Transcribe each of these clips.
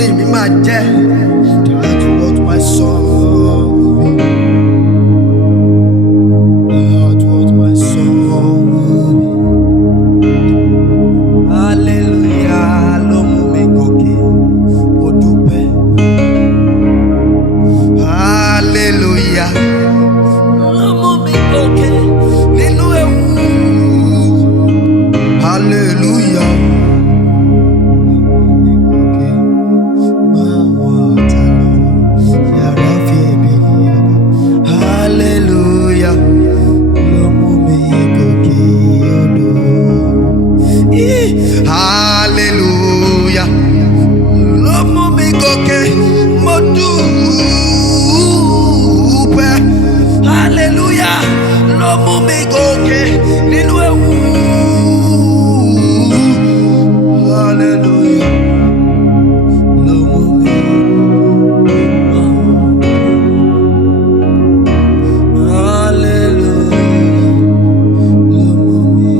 lórí mi máa jẹ́. That's what my song will be. That's what my song will be. Hallelujah, ló mú mi gòkè, mo dúpẹ́. Hallelujah, ló mú mi gòkè nínú ewu. Hallelujah. Hallelujah, ló mú mi gòkè, mo dúpẹ́. Hallelujah, ló mú mi gòkè nínú ewu. Hallelujah, ló mú mi. Hallelujah, ló mú mi.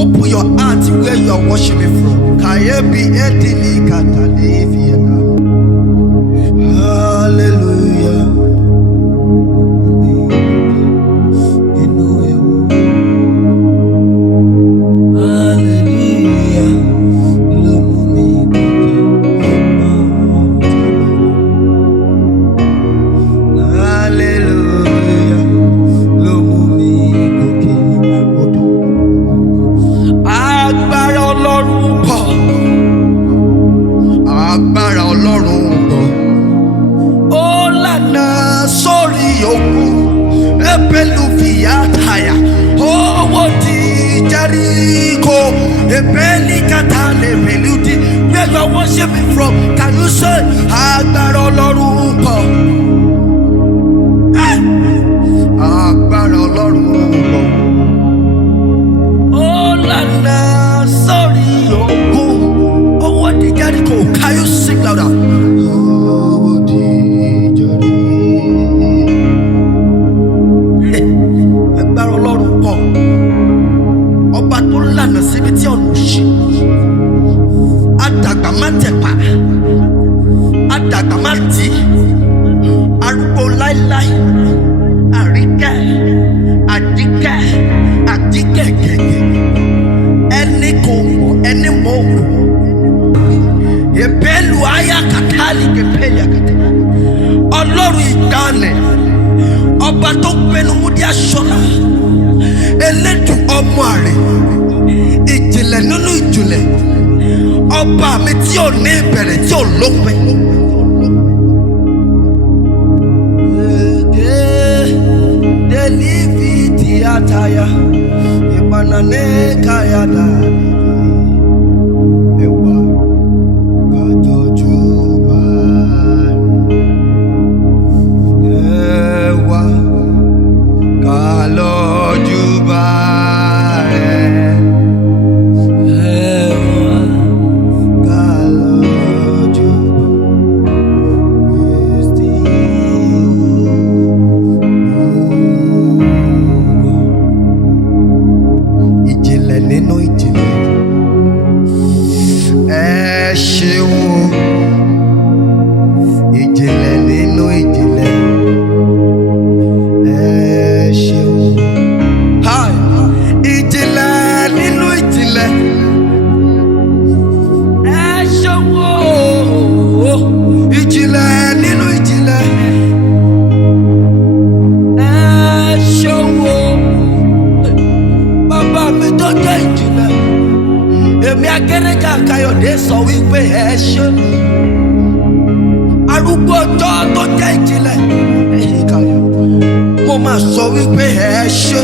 Open your heart where you are worshiping from. Kayebi edili kataleviada. Hallelujah. Hallelujah. Agbára Ọlọ́run pọ̀, ó lànà sórí òkú, ebelu fìyàtàyà, owó di Jẹ́ríkò, ebeli kata lebeludi. Where you are worshiping from, can you say agbára Ọlọ́run pọ̀? Agbára Ọlọ́run pọ̀, ó lànà sórí òkú. Jericho, can you sing louder? Agbára Ọlọ́run pọ̀, ọba tó lànà síbi tí ọ̀nà òṣì, àdàgbà má tẹ̀pà, àdàgbà má tì, arúgbó láíláí, àríkẹ́, àdíkẹ́, àdíkẹ̀kẹ̀, ẹni kò mọ̀, ẹni mọ̀ òkú. Ebelu aya katali kepeli akate. Ọlọ́run ìgbàanì, ọba tó gbẹnu múdí aṣọra, elédùn ọmọ àrè, ìjìnlẹ̀ nínú ìjìnlẹ̀, ọba mi tí ò ní ìbẹ̀rẹ̀ tí ò lópin. Delivi tiataya, ipanane kayada. MIN Kayode sọ wípé ẹ ṣé. Arúgbó ọjọ́ tó jẹ́ ìjìnlẹ̀, mo máa sọ wípé ẹ ṣé.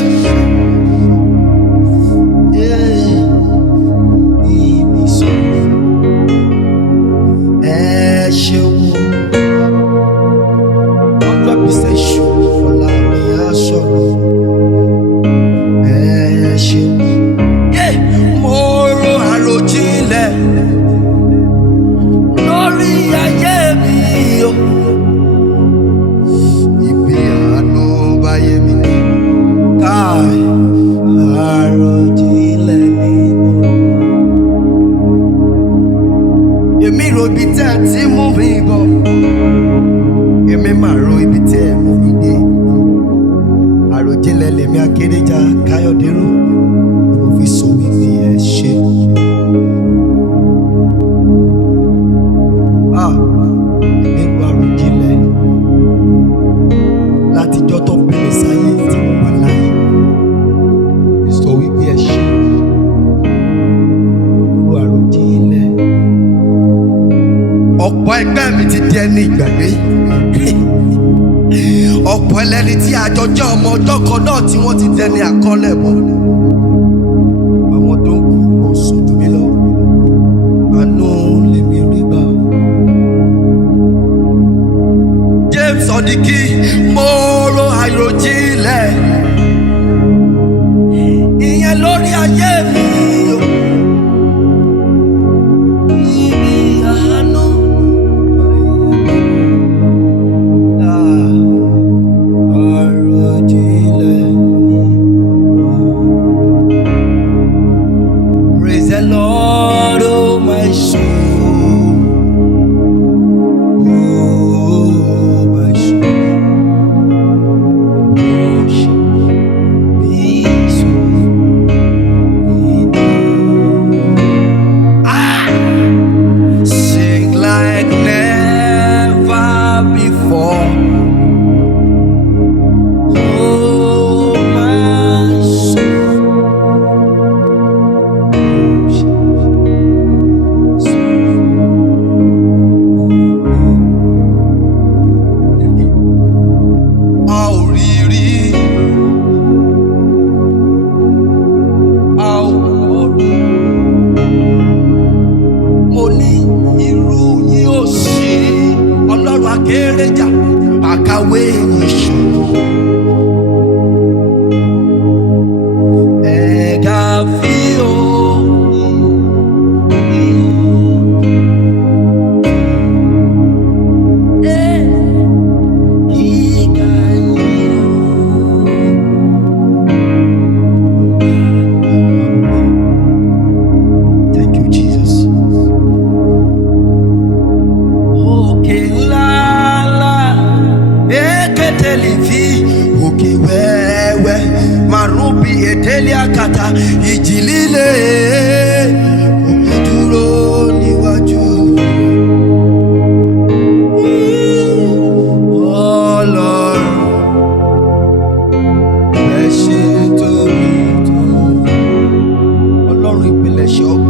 Ẹ ṣeun. 100% sure ọ̀la mi á sọ̀rọ̀. Ẹ ṣeun. Mo ro àròjinlẹ̀ lórí ayé mi o. Ibi àánú báyé mi ní. ibi tẹ́ ẹ ti mú mi bọ̀, èmi máa ro ibi tẹ́ ẹ mú mi dé. Àròjinlẹ̀ lèmi Akéréjà Káyọ̀dé rò, mo fi sọ wípé ẹ ṣé. Nígbà àròjinlẹ̀ látijọ́ tó bẹ̀rẹ̀ sáyé tí mo wà láyé, mo sọ wípé ẹ ṣé. Nígbà àròjinlẹ̀ ọ̀pọ̀ ẹgbẹ́ mi ti di ẹni ìgbàgbé. Ọ̀pọ̀ ẹlẹ́ni tí àjọ jẹ́ ọmọ ọjọ́ kan náà tí wọ́n ti dẹni àkọọ́lẹ̀ bọ̀. Àwọn tó ń kú wọn sójú mi lọ, àánú lèmi rí gbà. James Odiki, mo ro àròjinlẹ̀ ìyẹn lórí ayé mi. Akéréjà àkàwé ìṣòro ẹ̀ka fi Thank you, Jesus. Òkè wẹ́wẹ́ márùn bí ètèlé àkàtà, ìjì líle omi dúró níwájú. Ọlọ́run ẹ ṣé tóbi tó, Ọlọ́run ìpilẹ̀ṣẹ̀ ọgbọ́n.